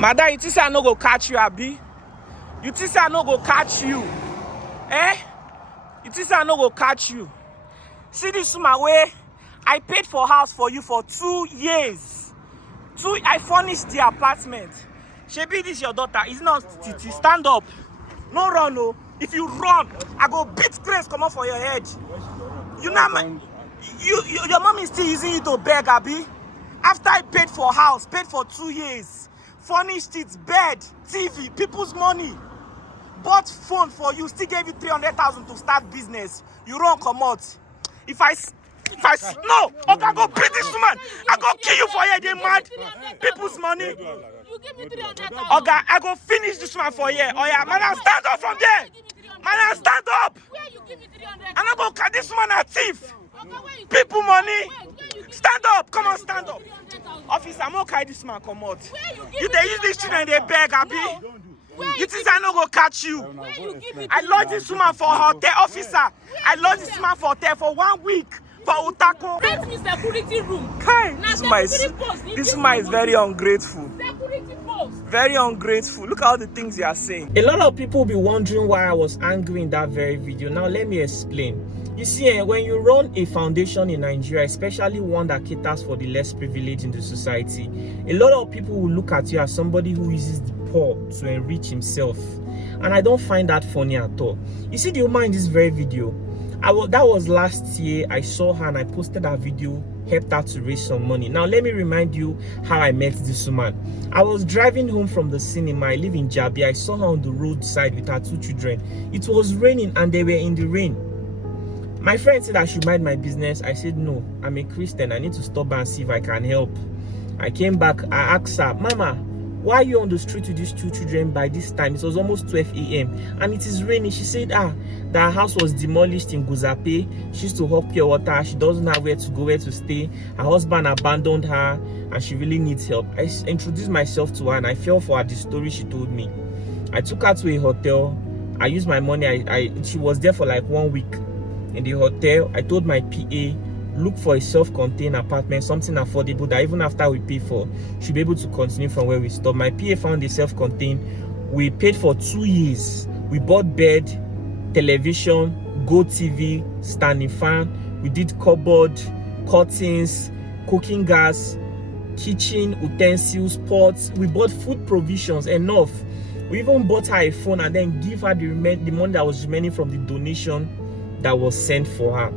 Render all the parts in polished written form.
Madam, you think I no go catch you, Abi? You think I no go catch you? Eh? You think I no go catch you? See this woman way? I paid for house for you for 2 years. I furnished the apartment. Shebi, this your daughter. It's not Titi. Stand up. No run, no. If you run, I go beat Grace come up for your head. You know, your mom is still using you to beg, Abi. After I paid for house, paid for 2 years, furnished it, bed, TV, people's money, bought phone for you, still gave you 300,000 to start business. You run, come out. No, okay, go beat this woman. I go kill you for here. They mad. People's money. You give me 300,000. Okay, I go finish this one for here. Oh yeah, man, stand up from there. Man, stand up. Where you give me 300,000? I'm not gonna cut this woman a thief. People money. Stand up. Come on, stand up. Officer, I'm gonna carry this man come out. You they use this children, they beg, Abi. You think I no go catch you? I lodge this woman for hotel, officer. I lodge this woman for hotel for 1 week. For Utako. Rent me security room. Kai, this man is very ungrateful. Security post. Very ungrateful. Look at all the things you are saying. A lot of people will be wondering why I was angry in that very video. Now let me explain. You see, when you run a foundation in Nigeria, especially one that caters for the less privileged in the society, a lot of people will look at you as somebody who uses the poor to enrich himself. And I don't find that funny at all. You see the woman in this very video, that was last year. I saw her and I posted that video, helped her to raise some money. Now let me remind you how I met this woman. I was driving home from the cinema. I live in Jabi. I saw her on the roadside with her 2 children. It was raining and they were in the rain. My friend said I should mind my business. I said no, I'm a Christian. I need to stop and see if I can help. I came back. I asked her, Mama, why are you on the street with these 2 children by this time? It was almost 12 a.m. and it is raining. She said that her house was demolished in Guzape. She used to hawk pure water. She doesn't have where to go, where to stay. Her husband abandoned her and she really needs help. I introduced myself to her and I fell for her, the story she told me. I took her to a hotel. I used my money. She was there for like 1 week in the hotel. I told my PA, look for a self-contained apartment, something affordable that even after we pay for, she'll be able to continue from where we stopped. My PA found a self-contained. We paid for 2 years. We bought bed, television, Go TV, standing fan. We did cupboard, curtains, cooking gas, kitchen utensils, pots. We bought food provisions enough. We even bought her a phone and then give her the money that was remaining from the donation that was sent for her.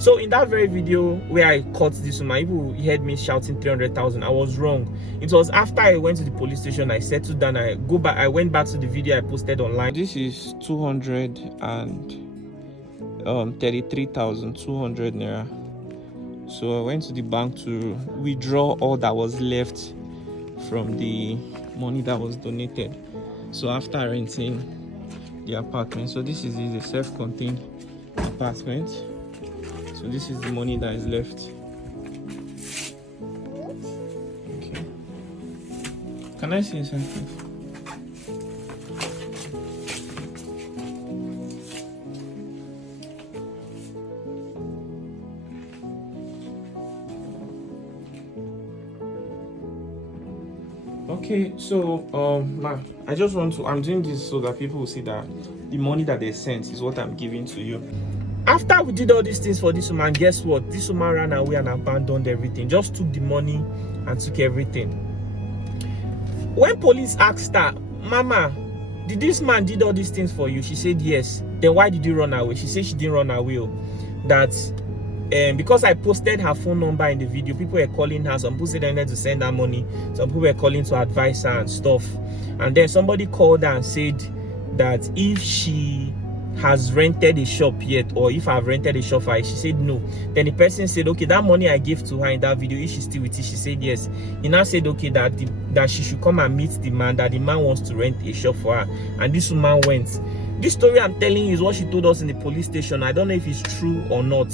So in that very video where I caught this woman, people heard me shouting 300,000. I was wrong. It was after I went to the police station, I settled down, I went back to the video I posted online. This is 233,200 naira. So I went to the bank to withdraw all that was left from the money that was donated. So after renting the apartment, so this is a self-contained apartment. So this is the money that is left. Okay. Can I see something? Okay, so I just want to, I'm doing this so that people will see that the money that they sent is what I'm giving to you. After we did all these things for this woman, guess what? This woman ran away and abandoned everything. Just took the money and took everything. When police asked her, Mama, did this man did all these things for you? She said yes. Then why did you run away? She said she didn't run away. That because I posted her phone number in the video, people were calling her. Some people said they needed to send her money. Some people were calling to advise her and stuff. And then somebody called her and said that if she has rented a shop yet, or if I've rented a shop for her. She said no. Then the person said, okay, that money I gave to her in that video, is she still with it? She said yes. He now said, okay, that she should come and meet the man, that the man wants to rent a shop for her. And this woman went. This story I'm telling you is what she told us in the police station. I don't know if it's true or not.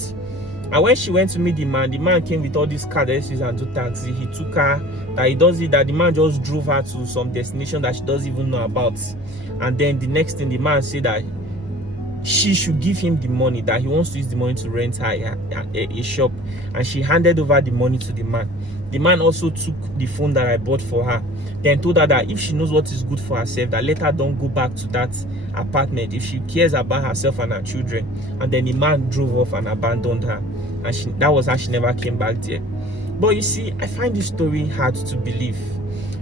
And when she went to meet the man came with all these cars and two taxi. He took her, that the man just drove her to some destination that she doesn't even know about. And then the next thing, the man said that she should give him the money, that he wants to use the money to rent her a shop, and she handed over the money to the man. The man also took the phone that I bought for her, then told her that if she knows what is good for herself, that let her don't go back to that apartment if she cares about herself and her children. And then the man drove off and abandoned her, and that was how she never came back there. But you see, I find this story hard to believe.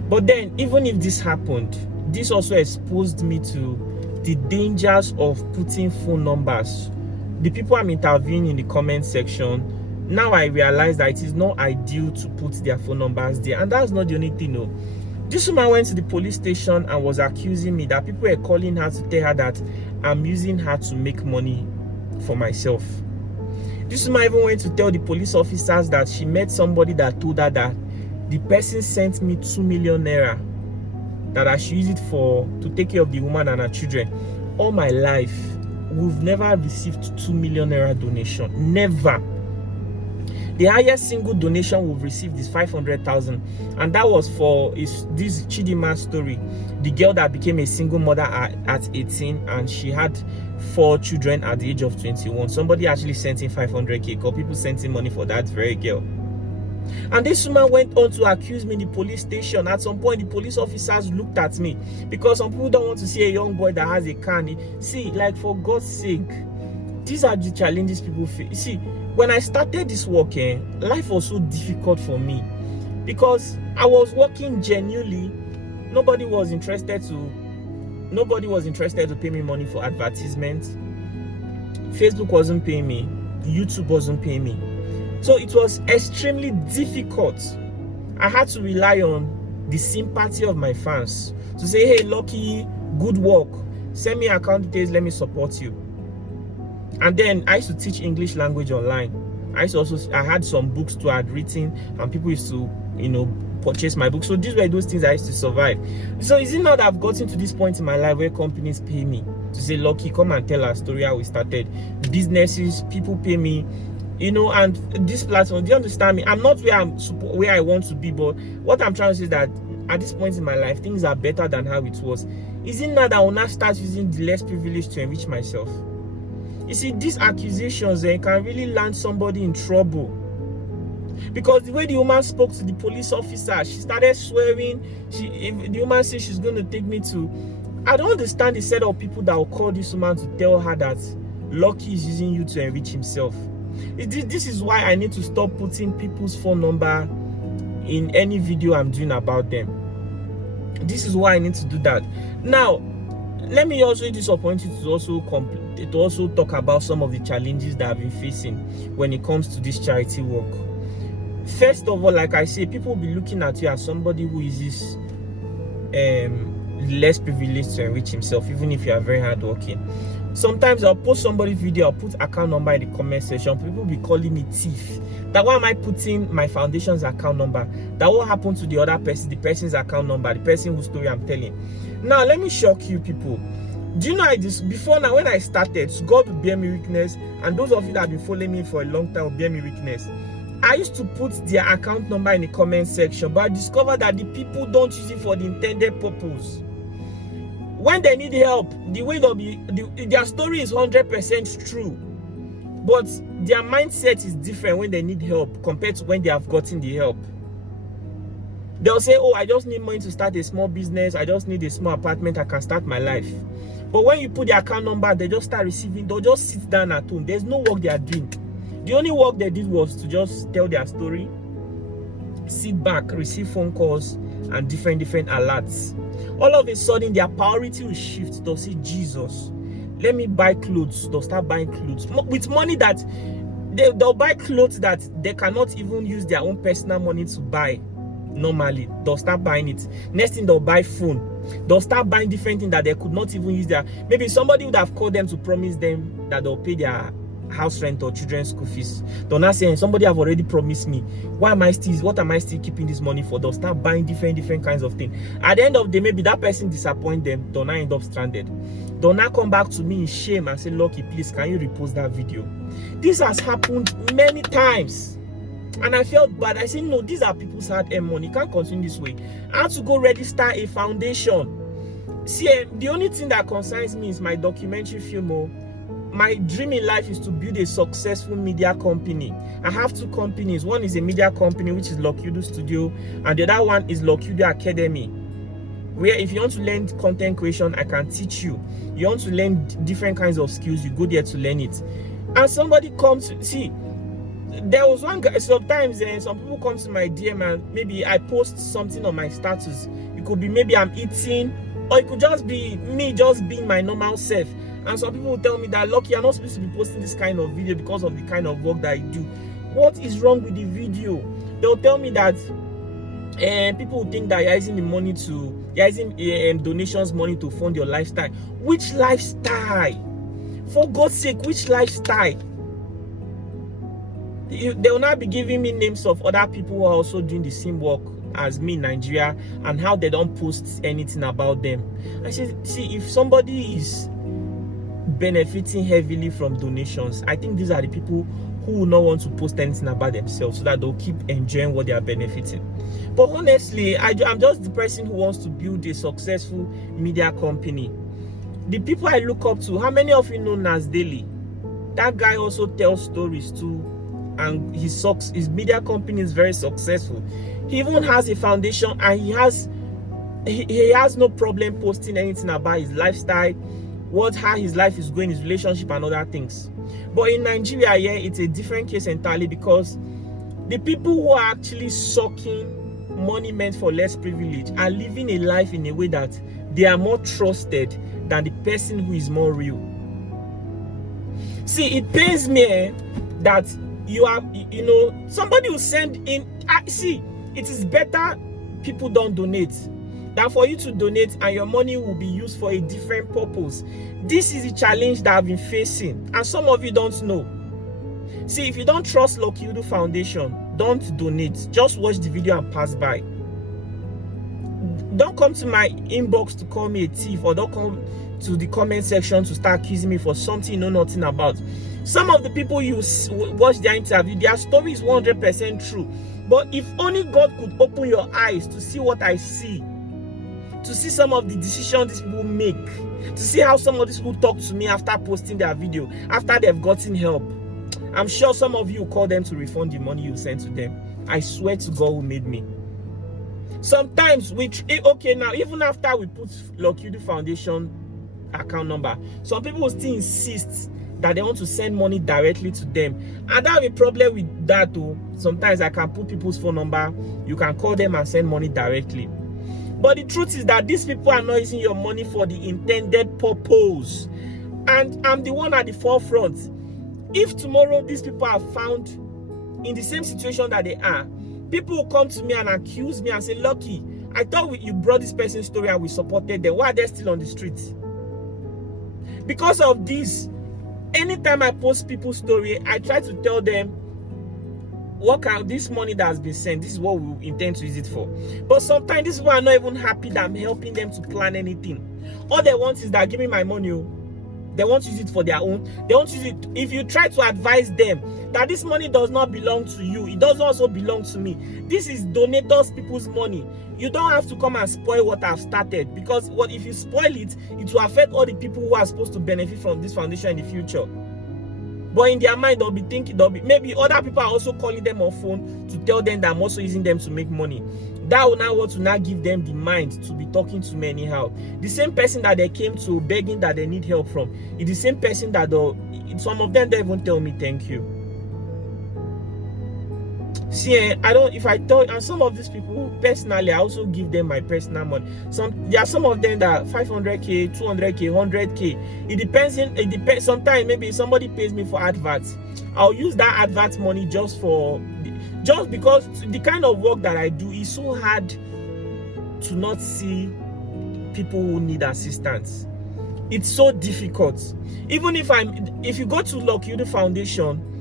But then, even if this happened, this also exposed me to the dangers of putting phone numbers. The people I'm interviewing in the comment section, now I realize that it is not ideal to put their phone numbers there. And that's not the only thing, no. This woman went to the police station and was accusing me that people were calling her to tell her that I'm using her to make money for myself. This woman even went to tell the police officers that she met somebody that told her that the person sent me 2 million naira, that I should use it to take care of the woman and her children. All my life, we've never received 2 million naira donation. Never. The highest single donation we've received is 500,000, and that was for this Chidima story, the girl that became a single mother at 18, and she had 4 children at the age of 21. Somebody actually sent in 500k, because people sent in money for that very girl. And this woman went on to accuse me in the police station. At some point, the police officers looked at me, because some people don't want to see a young boy that has a can. See, like, for God's sake, these are the challenges people face. See, when I started this work, life was so difficult for me, because I was working genuinely. Nobody was interested to pay me money for advertisements. Facebook wasn't paying me. YouTube wasn't paying me. So it was extremely difficult. I had to rely on the sympathy of my fans to say, hey, Lucky, good work. Send me account details, let me support you. And then I used to teach English language online. I had some books too I had written, and people used to, purchase my books. So these were those things I used to survive. So is it not that I've gotten to this point in my life where companies pay me to say, Lucky, come and tell our story how we started? Businesses, people pay me. And this platform, do you understand me? I'm not where I want to be, but what I'm trying to say is that at this point in my life, things are better than how it was. Is it not that I will not start using the less privileged to enrich myself? You see, these accusations can really land somebody in trouble. Because the way the woman spoke to the police officer, she started swearing. If the woman says she's going to take me to... I don't understand the set of people that will call this woman to tell her that Lucky is using you to enrich himself. This is why I need to stop putting people's phone number in any video I'm doing about them. This is why I need to do that. Now, let me also use this opportunity to also talk about some of the challenges that I've been facing when it comes to this charity work. First of all, like I say, people will be looking at you as somebody who is this less privileged to enrich himself, even if you are very hardworking. Sometimes I'll post somebody's video, I'll put account number in the comment section. People will be calling me thief. That why am I putting my foundation's account number? That what happened to the other person, the person's account number, the person whose story I'm telling. Now, let me shock you people. Do you know before now, when I started, God would bear me witness, and those of you that have been following me for a long time will bear me witness. I used to put their account number in the comment section, but I discovered that the people don't use it for the intended purpose. When they need help, their story is 100% true, but their mindset is different when they need help compared to when they have gotten the help. They'll say, oh, I just need money to start a small business. I just need a small apartment. I can start my life. But when you put their account number, they just start receiving. They'll just sit down at home. There's no work they are doing. The only work they did was to just tell their story, sit back, receive phone calls, and different alerts. All of a sudden, their priority will shift. They'll say, Jesus, let me buy clothes. They'll start buying clothes. With money that they'll buy clothes that they cannot even use their own personal money to buy. Normally, they'll start buying it. Next thing, they'll buy phone. They'll start buying different things that they could not even use maybe somebody would have called them to promise them that they'll pay their house rent or children's school fees. They're not saying, somebody have already promised me. What am I still keeping this money for? They'll start buying different kinds of things. At the end of the day, maybe that person disappoint them. They'll not end up stranded. They'll not come back to me in shame and say, Lucky, please, can you repost that video? This has happened many times. And I felt bad. I said, no, these are people's hard-earned money. You can't continue this way. I had to go register a foundation. See, the only thing that concerns me is my documentary film. my dream in life is to build a successful media company. I have 2 companies. One is a media company, which is Lucky Udu Studio, and the other one is Udu Academy, where if you want to learn content creation, I can teach you. You want to learn different kinds of skills, you go there to learn it. And somebody comes to see, there was one guy, sometimes some people come to my DM and maybe I post something on my status. It could be maybe I'm eating, or it could just be me just being my normal self. And some people will tell me that, Lucky, you're not supposed to be posting this kind of video because of the kind of work that I do. What is wrong with the video? They'll tell me that people think that you're using the money to, you're using donations money to fund your lifestyle. Which lifestyle? For God's sake, which lifestyle? They will not be giving me names of other people who are also doing the same work as me in Nigeria and how they don't post anything about them. I said, see, if somebody is benefiting heavily from donations, I think these are the people who will not want to post anything about themselves so that they'll keep enjoying what they are benefiting. But honestly, I'm just the person who wants to build a successful media company. The people I look up to, how many of you know Nas Daily? That guy also tells stories too, and his media company is very successful. He even has a foundation, and he has no problem posting anything about his lifestyle, how his life is going, his relationship and other things. But in Nigeria, yeah, it's a different case entirely, because the people who are actually sucking money meant for less privilege are living a life in a way that they are more trusted than the person who is more real. See, it pains me that somebody will send in. See, it is better people don't donate than for you to donate and your money will be used for a different purpose. This is the challenge that I've been facing, and some of you don't know. See, if you don't trust Lucky Udu Foundation, don't donate. Just watch the video and pass by. Don't come to my inbox to call me a thief, or don't come to the comment section to start accusing me for something you know nothing about. Some of the people you watch their interview, their story is 100% true. But if only God could open your eyes to see what I see, to see some of the decisions these people make, to see how some of these people talk to me after posting their video, after they've gotten help, I'm sure some of you call them to refund the money you sent to them. I swear to God who made me. Sometimes now even after we put Lucky Udu Foundation account number, some people will still insist that they want to send money directly to them, and I have a problem with that too. Sometimes I can put people's phone number, you can call them and send money directly. But the truth is that these people are not using your money for the intended purpose, and I'm the one at the forefront. If tomorrow these people are found in the same situation that they are, people will come to me and accuse me and say, Lucky, I thought you brought this person's story and we supported them. Why are they still on the street? Because of this, anytime I post people's story, I try to tell them, work out this money that has been sent, this is what we intend to use it for. But sometimes these people are not even happy that I'm helping them to plan anything. All they want is that give me my money. They want to use it for their own. They want to use it. If you try to advise them that this money does not belong to you, it does also belong to me. This is donators, people's money. You don't have to come and spoil what I've started, because if you spoil it, it will affect all the people who are supposed to benefit from this foundation in the future. But in their mind, they'll be thinking, maybe other people are also calling them on phone to tell them that I'm also using them to make money. That will now want to now give them the mind to be talking to me anyhow. The same person that they came to begging that they need help from, it's the same person that some of them don't even tell me thank you. See, if I tell, and some of these people personally, I also give them my personal money. There are some of them that 500k, 200k, 100k. It depends. Sometimes maybe somebody pays me for adverts, I'll use that advert money just because the kind of work that I do is so hard to not see people who need assistance. It's so difficult. Even if you go to Lucky Udu Foundation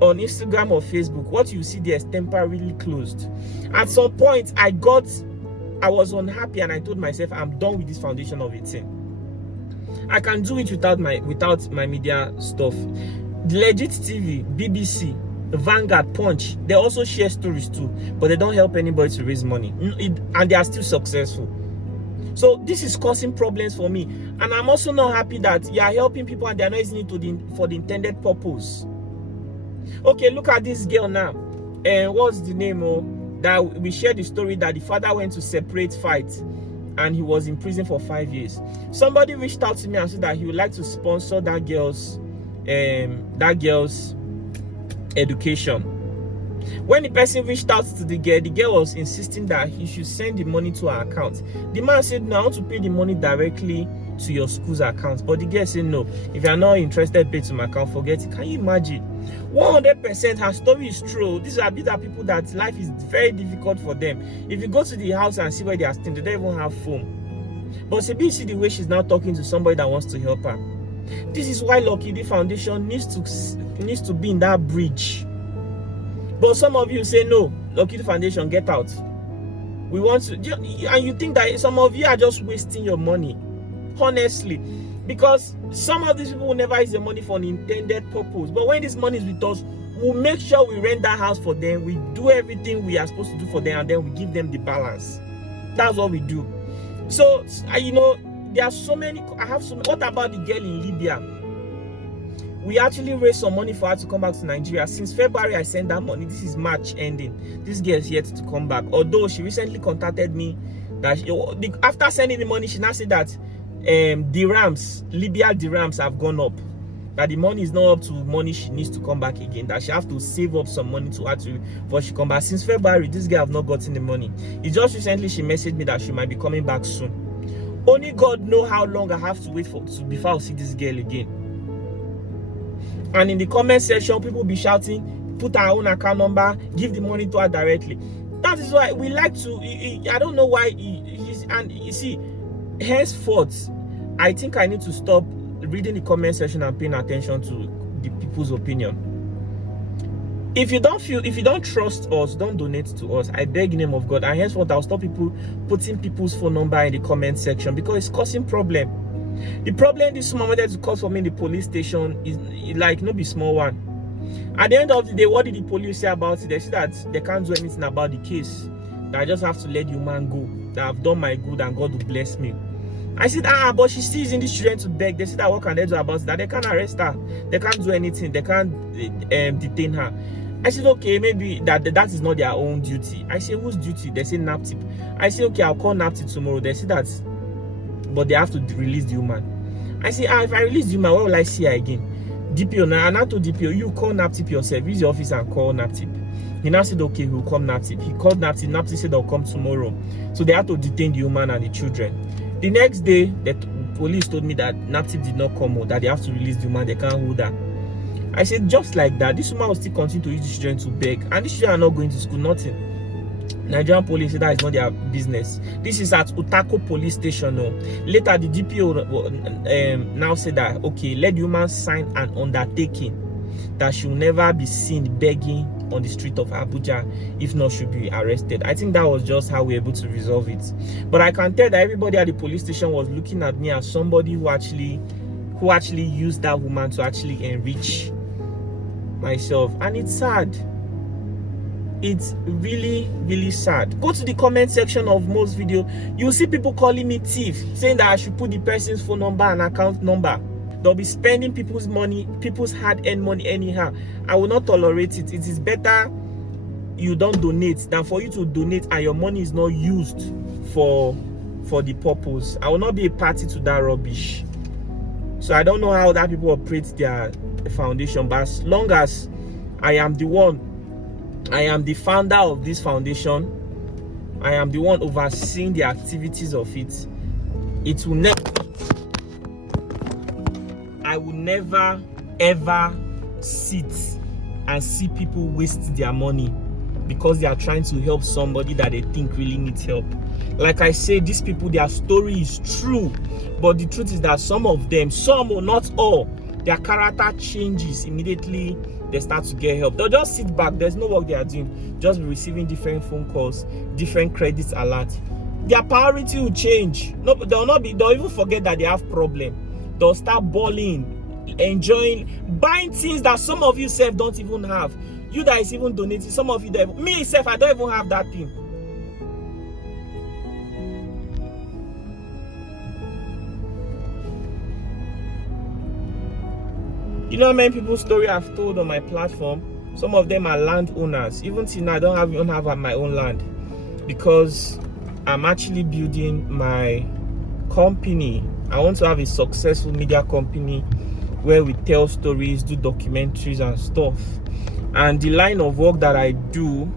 on Instagram or Facebook, what you see there is temporarily closed. At some point, I was unhappy and I told myself, I'm done with this foundation of a thing. I can do it without my media stuff. Legit TV, BBC, Vanguard, Punch, they also share stories too, but they don't help anybody to raise money, and they are still successful. So this is causing problems for me, and I'm also not happy that you are helping people and they are not using it for the intended purpose. Okay, look at this girl now. And what's the name? That we shared the story that the father went to separate fight, and he was in prison for 5 years. Somebody reached out to me and said that he would like to sponsor that girl's education. When the person reached out to the girl was insisting that he should send the money to her account. The man said, no, I want to pay the money directly to your school's account. But the girl said, no, if you are not interested, pay to my account, forget it. Can you imagine? 100% her story is true. These are people that life is very difficult for them. If you go to the house and see where they are staying, they don't even have phone. But you see the way she's now talking to somebody that wants to help her. This is why Lucky Udu Foundation needs to be in that bridge. But some of you say, no, Lucky Udu Foundation, get out. We want to, and you think that some of you are just wasting your money. Honestly. Because some of these people will never use the money for an intended purpose. But when this money is with us, we'll make sure we rent that house for them. We do everything we are supposed to do for them, and then we give them the balance. That's what we do. So, there are so many. What about the girl in Libya? We actually raised some money for her to come back to Nigeria. Since February, I sent that money. This is March ending. This girl is yet to come back. Although she recently contacted me that after sending the money, she now said that Libya dirhams have gone up. That the money is not up to money she needs to come back again. That she have to save up some money to her before she come back. Since February, this girl have not gotten the money. It's just recently she messaged me that she might be coming back soon. Only God know how long I have to wait before I see this girl again. And in the comment section, people be shouting, put our own account number, give the money to her directly. That is why we like to. I don't know why. And you see, henceforth, I think I need to stop reading the comment section and paying attention to the people's opinion. If you don't trust us, don't donate to us. I beg in the name of God. And henceforth, I'll stop people putting people's phone number in the comment section because it's causing problem. The problem this woman wanted to cause for me in the police station is like no be small one. At the end of the day, what did the police say about it? They said that they can't do anything about the case. That I just have to let the woman go. That I've done my good and God will bless me. I said, but she's still using these children to beg. They said that what can they do about it? That they can't arrest her. They can't do anything. They can't detain her. I said, okay, maybe that is not their own duty. I said, whose duty? They say NAPTIP. I said, okay, I'll call NAPTIP tomorrow. They said that, but they have to release the woman. I say, if I release the woman, where will I see her again? DPO now, and I told DPO, you call NAPTIP yourself. Use your office and call NAPTIP. He now said, okay, he'll call NAPTIP. He called NAPTIP. NAPTIP said they'll come tomorrow. So they had to detain the woman and the children. The next day, the police told me that NAPTIP did not come out, that they have to release the woman, they can't hold her. I said, just like that, this woman will still continue to use the children to beg. And these children are not going to school, nothing. Nigerian police said that is not their business. This is at Utako police station. Later, the DPO now said that, okay, let the woman sign an undertaking that she will never be seen begging on the street of Abuja. If not, she'll be arrested. I think that was just how we were able to resolve it. But I can tell that everybody at the police station was looking at me as somebody who actually used that woman to actually enrich myself. And it's sad. It's really, really sad. Go to the comment section of most video. You'll see people calling me thief, saying that I should put the person's phone number and account number. They'll be spending people's money, people's hard-earned money anyhow. I will not tolerate it. It is better you don't donate than for you to donate and your money is not used for the purpose. I will not be a party to that rubbish. So I don't know how that people operate their foundation, but as long as I am the founder of this foundation, I am the one overseeing the activities of it. It will never, I will never ever sit and see people waste their money because they are trying to help somebody that they think really needs help. Like I said, these people, their story is true, but the truth is that some of them, some or not all, their character changes immediately they start to get help. They'll just sit back, there's no work they are doing, just be receiving different phone calls, different credits alert. Their priority will change. No, they'll even forget that they have problem. They'll start balling, enjoying, buying things that some of you self don't even have. You that is even donating, some of you that me self, I don't even have that thing. You know how many people's story I've told on my platform? Some of them are landowners. Even till now, I don't even have my own land, because I'm actually building my company. I want to have a successful media company where we tell stories, do documentaries and stuff. And the line of work that I do,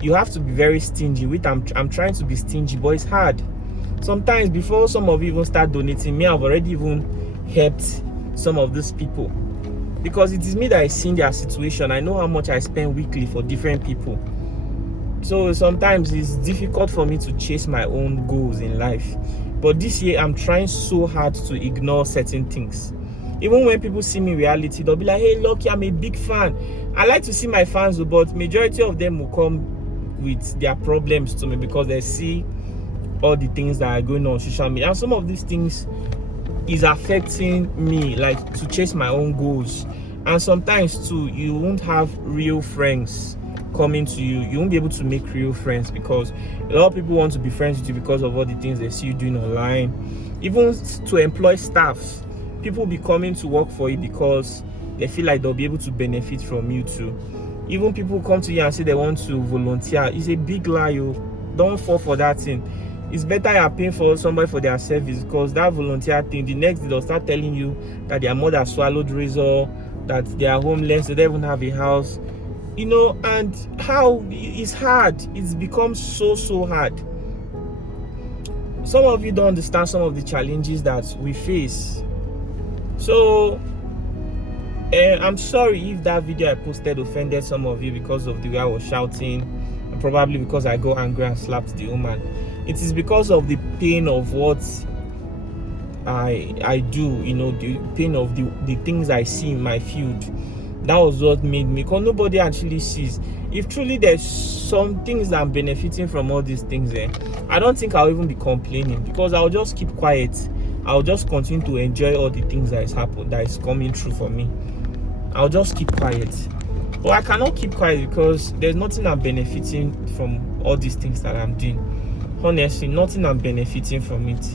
you have to be very stingy with. I'm trying to be stingy, but it's hard. Sometimes before some of you even start donating, me, I've already even helped some of these people, because it is me that is seeing their situation. I know how much I spend weekly for different people. So sometimes it's difficult for me to chase my own goals in life. But this year, I'm trying so hard to ignore certain things. Even when people see me in reality, they'll be like, hey, Lucky, I'm a big fan. I like to see my fans, but majority of them will come with their problems to me, because they see all the things that are going on social media. And some of these things is affecting me, like to chase my own goals. And sometimes too, you won't have real friends coming to you. You won't be able to make real friends, because a lot of people want to be friends with you because of all the things they see you doing online. Even to employ staffs, people will be coming to work for you because they feel like they'll be able to benefit from you too. Even people come to you and say they want to volunteer. It's a big lie. Don't fall for that thing. It's better you're paying for somebody for their service, because that volunteer thing, the next day they'll start telling you that their mother swallowed razor, that they are homeless, they don't even have a house, you know. And how it's hard. It's become so hard. Some of you don't understand some of the challenges that we face. So I'm sorry if that video I posted offended some of you because of the way I was shouting, and probably because I got angry and slapped the woman. It is because of the pain of what I do, you know, the pain of the things I see in my field. That was what made me, because nobody actually sees. If truly there's some things that I'm benefiting from all these things, I don't think I'll even be complaining, because I'll just keep quiet. I'll just continue to enjoy all the things that is coming through for me. I'll just keep quiet. But I cannot keep quiet, because there's nothing I'm benefiting from all these things that I'm doing. Honestly, nothing I'm benefiting from it.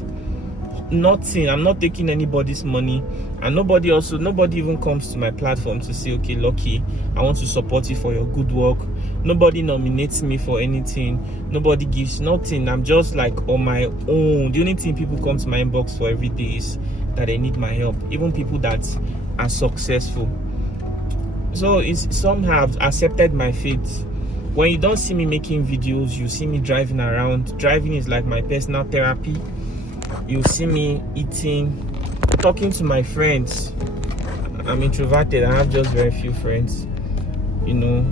Nothing. I'm not taking anybody's money, and nobody even comes to my platform to say, okay, Lucky, I want to support you for your good work. Nobody nominates me for anything. Nobody gives nothing. I'm just like on my own. The only thing people come to my inbox for every day is that they need my help. Even people that are successful. So some have accepted my fate. When you don't see me making videos, you see me driving around. Driving is like my personal therapy. You see me eating, talking to my friends. I'm introverted. I have just very few friends, you know.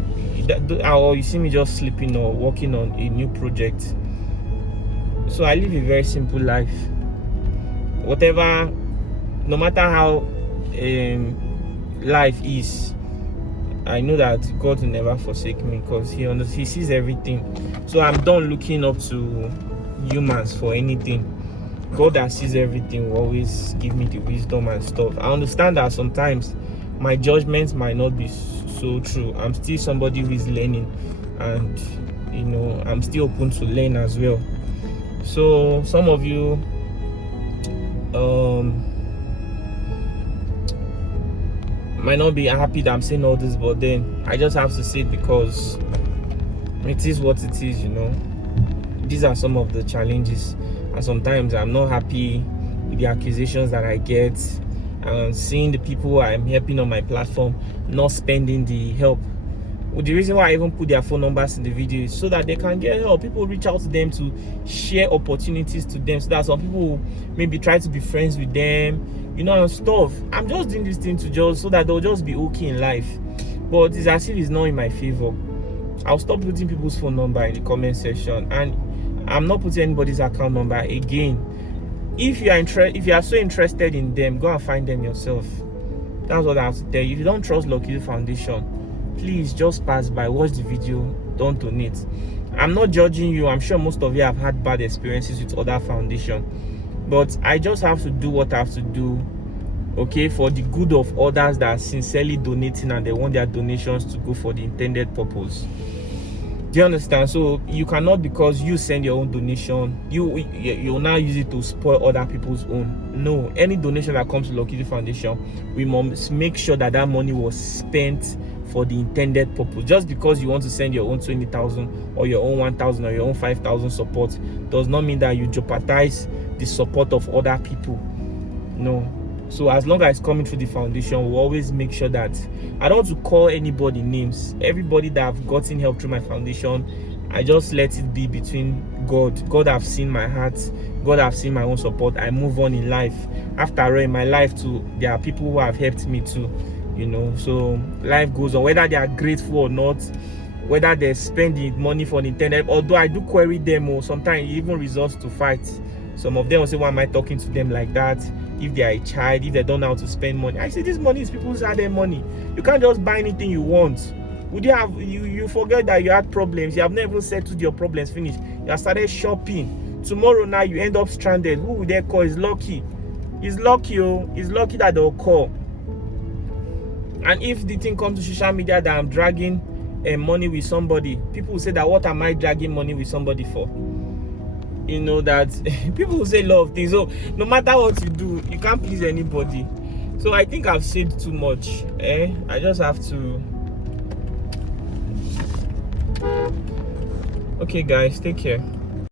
Or you see me just sleeping or working on a new project. So I live a very simple life. No matter how life is, I know that God will never forsake me, because he sees everything. So I'm done looking up to humans for anything. God that sees everything will always give me the wisdom and stuff. I understand that sometimes my judgments might not be so true. I'm still somebody who is learning, and you know, I'm still open to learn as well. So some of you might not be happy that I'm saying all this, but then I just have to say it, because it is what it is, you know. These are some of the challenges, and sometimes I'm not happy with the accusations that I get, and seeing the people I'm helping on my platform not spending the help. Well, the reason why I even put their phone numbers in the video is so that they can get help. People reach out to them to share opportunities to them, so that some people maybe try to be friends with them, you know, and stuff. I'm just doing this thing so that they'll just be okay in life. But it's as if it's not in my favor. I'll stop putting people's phone number in the comment section, and I'm not putting anybody's account number again. If you are so interested in them, go and find them yourself. That's what I have to tell you. If you don't trust Lucky Foundation, please just pass by, watch the video, don't donate. I'm not judging you. I'm sure most of you have had bad experiences with other foundations, but I just have to do what I have to do, okay, for the good of others that are sincerely donating and they want their donations to go for the intended purpose. Do you understand? So you cannot, because you send your own donation, you'll now use it to spoil other people's own. No, any donation that comes to Lucky Udu Foundation, we must make sure that that money was spent for the intended purpose. Just because you want to send your own 20,000 or your own 1,000 or your own 5,000 support does not mean that you jeopardize the support of other people. No. So as long as it's coming through the foundation, we'll always make sure that I don't want to call anybody names. Everybody that have gotten help through my foundation, I just let it be between God. God have seen my heart. God have seen my own support. I move on in life. After all, in my life too, there are people who have helped me too. You know, so life goes on, whether they are grateful or not, whether they spend the money for the internet. Although I do query them, or sometimes it even results to fight. Some of them will say, why am I talking to them like that? If they are a child, if they don't know how to spend money. I say, this money is people's hard earned money. You can't just buy anything you want. Would you have, you forget that you had problems, you have never settled your problems, finished. You have started shopping. Tomorrow now you end up stranded. Who would they call? Is lucky. It's lucky, oh. It's lucky that they'll call. And if the thing comes to social media that I'm dragging money with somebody, people will say that, what am I dragging money with somebody for? You know, that people will say a lot of things. So no matter what you do, you can't please anybody. So I think I've said too much. I just have to. Okay guys, take care.